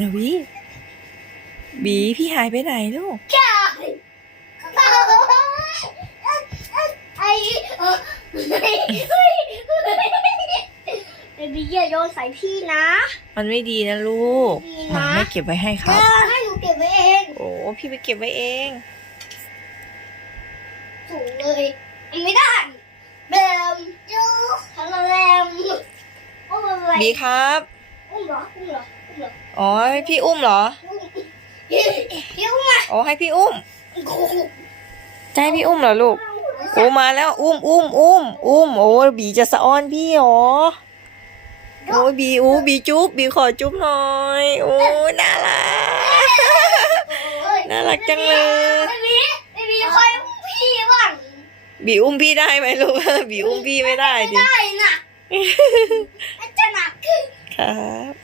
นาวิบีพี่หายไปไหนลูกใช่ไอ้เออไอ้บีอย่าโยนใส่พี่นะ มันไม่ดีนะลูกดีหมานะไม่เก็บไว้ให้ครับให้หนูเก็บไว้เอง โอ้พี่ไปเก็บไว้เองสูงเลย ไม่ได้แบมจูฮัลโหลแบมโอ้ยบีครับ อุ้มเหรออุ้มเหรอ อุ้มเหรออ๋อให้พี่อุ้มเหรออุ้มเดี๋ยวมาอ๋อให้พี่อุ้มโอ้โหจะให้พี่อุ้มเหรอลูกโอ้มาแล้วอุ้มอุ้มอุ้มอุ้มโอ้บีจะสะอ้อนพี่เหรอโอ้บีอู้บีจุ๊บบีขอจุ๊บหน่อยโอ้น่ารักน่ารักจังเลยไม่มีไม่มีใครอุ้มพี่บ้างบีอุ้มพี่ได้ไหมลูกบีอุ้มพี่ไม่ได้ดิได้น่ะอาจจะหนักขึ้นครับ